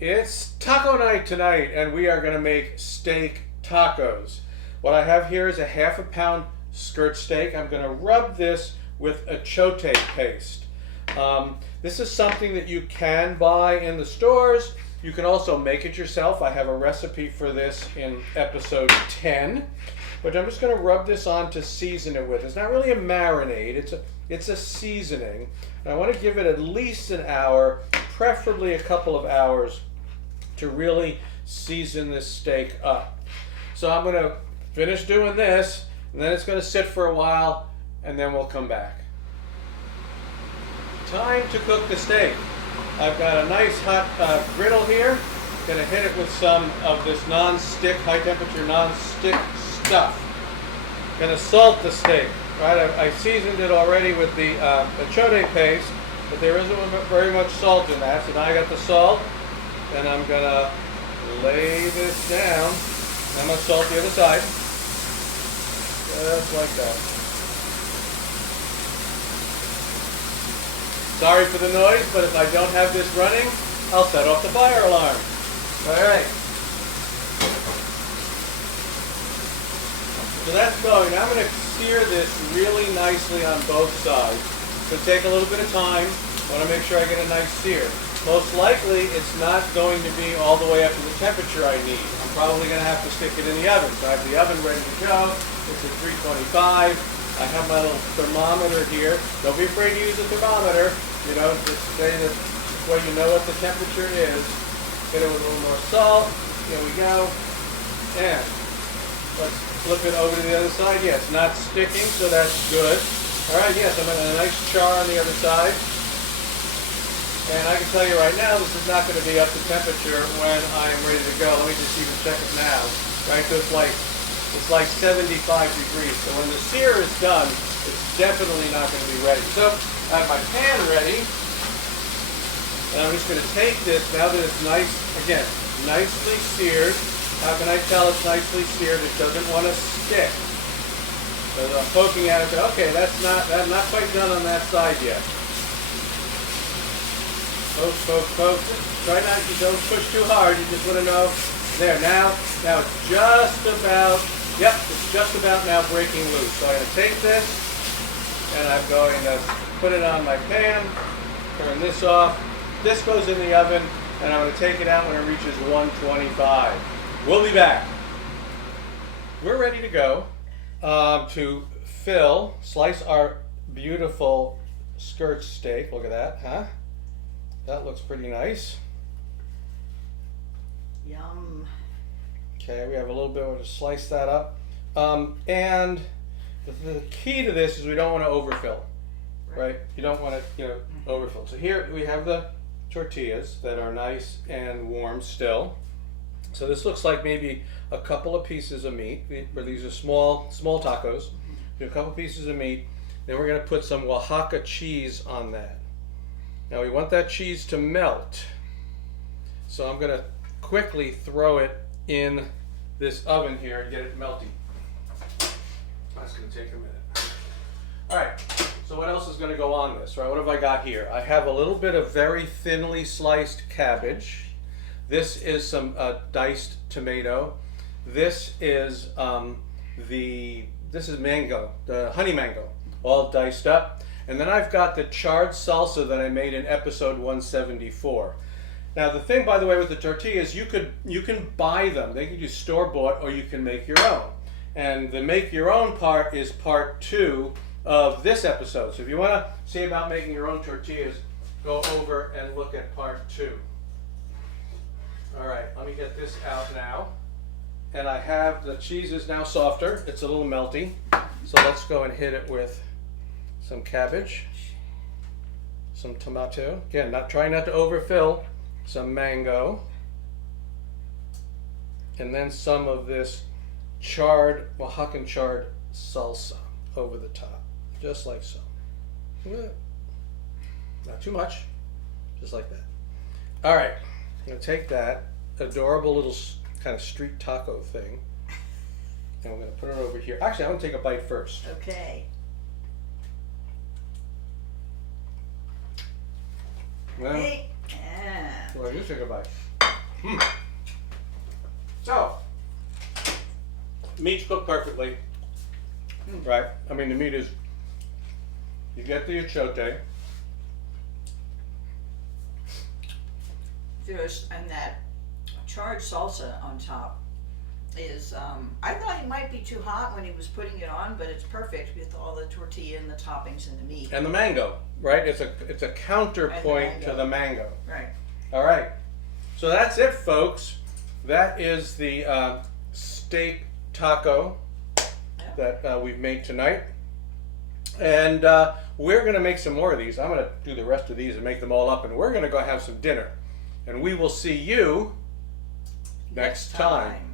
It's taco night tonight, and we are going to make steak tacos. What I have here is a half a pound skirt steak. I'm going to rub this with achiote paste. This is something that you can buy in the stores. You can also make it yourself. I have a recipe for this in episode 10. But I'm just going to rub this on to season it with. It's not really a marinade. It's a seasoning. And I want to give it at least an hour, preferably a couple of hours, to really season this steak up. So I'm going to finish doing this, and then it's going to sit for a while, and then we'll come back. Time to cook the steak. I've got a nice hot griddle here. Going to hit it with some of this non-stick, high temperature non-stick stuff. Going to salt the steak. Right, I seasoned it already with the achiote paste, but there isn't very much salt in that. So now I got the salt, and I'm going to lay this down. I'm going to salt the other side, just like that. Sorry for the noise, but if I don't have this running, I'll set off the fire alarm. All right. So that's going. Now I'm going to sear this really nicely on both sides. It's going to take a little bit of time. I want to make sure I get a nice sear. Most likely, it's not going to be all the way up to the temperature I need. I'm probably going to have to stick it in the oven. So I have the oven ready to go. It's at 325. I have my little thermometer here. Don't be afraid to use a thermometer. You know, just say that where you know what the temperature is. Get it with a little more salt. Here we go. And let's flip it over to the other side. Yeah, it's not sticking, so that's good. All right, yes, I'm getting a nice char on the other side. And I can tell you right now, this is not going to be up to temperature when I'm ready to go. Let me just even check it now. Right, so it's like 75 degrees. So when the sear is done, it's definitely not going to be ready. So I have my pan ready. And I'm just going to take this, now that it's nice, again, nicely seared. How can I tell it's nicely seared? It doesn't want to stick. So I'm poking at it. Okay, that's not quite done on that side yet. Poke, poke, poke. Try not to, don't push too hard. You just want to know. There, now it's just about, yep, it's just about now breaking loose. So I'm going to take this, and I'm going to put it on my pan, turn this off. This goes in the oven, and I'm going to take it out when it reaches 125. We'll be back. We're ready to go to slice our beautiful skirt steak. Look at that, huh? That looks pretty nice. Yum. Okay, we have a little bit to slice that up. And the key to this is we don't want to overfill, right? You don't want to, overfill. So here we have the tortillas that are nice and warm still. So this looks like maybe a couple of pieces of meat. These are small tacos. A couple pieces of meat. Then we're going to put some Oaxaca cheese on that. Now we want that cheese to melt. So I'm going to quickly throw it in this oven here and get it melty. That's going to take a minute. All right. So what else is going to go on this? Right? What have I got here? I have a little bit of very thinly sliced cabbage. This is some diced tomato. This is mango, the honey mango, all diced up. And then I've got the charred salsa that I made in episode 174. Now the thing, by the way, with the tortillas, you can buy them. They can be store-bought, or you can make your own. And the make your own part is part 2 of this episode. So if you want to see about making your own tortillas, go over and look at part 2. All right, let me get this out now. And I have, the cheese is now softer. It's a little melty. So let's go and hit it with some cabbage, some tomato. Again, trying not to overfill. Some mango. And then some of this charred, Oaxacan charred salsa over the top. Just like so. Not too much. Just like that. All right. I'm going to take that adorable little kind of street taco thing, and I'm going to put it over here. Actually, I'm going to take a bite first. Okay. Well, Hey. Yeah. well, you take a bite. So, meat's cooked perfectly, right? I mean, the meat is, you get the achiote. And that charred salsa on top is, I thought it might be too hot when he was putting it on, but it's perfect with all the tortilla and the toppings and the meat. And the mango, right? It's a counterpoint to the mango. Right. All right. So that's it, folks. That is the steak taco that we've made tonight. And we're going to make some more of these. I'm going to do the rest of these and make them all up. And we're going to go have some dinner. And we will see you next time.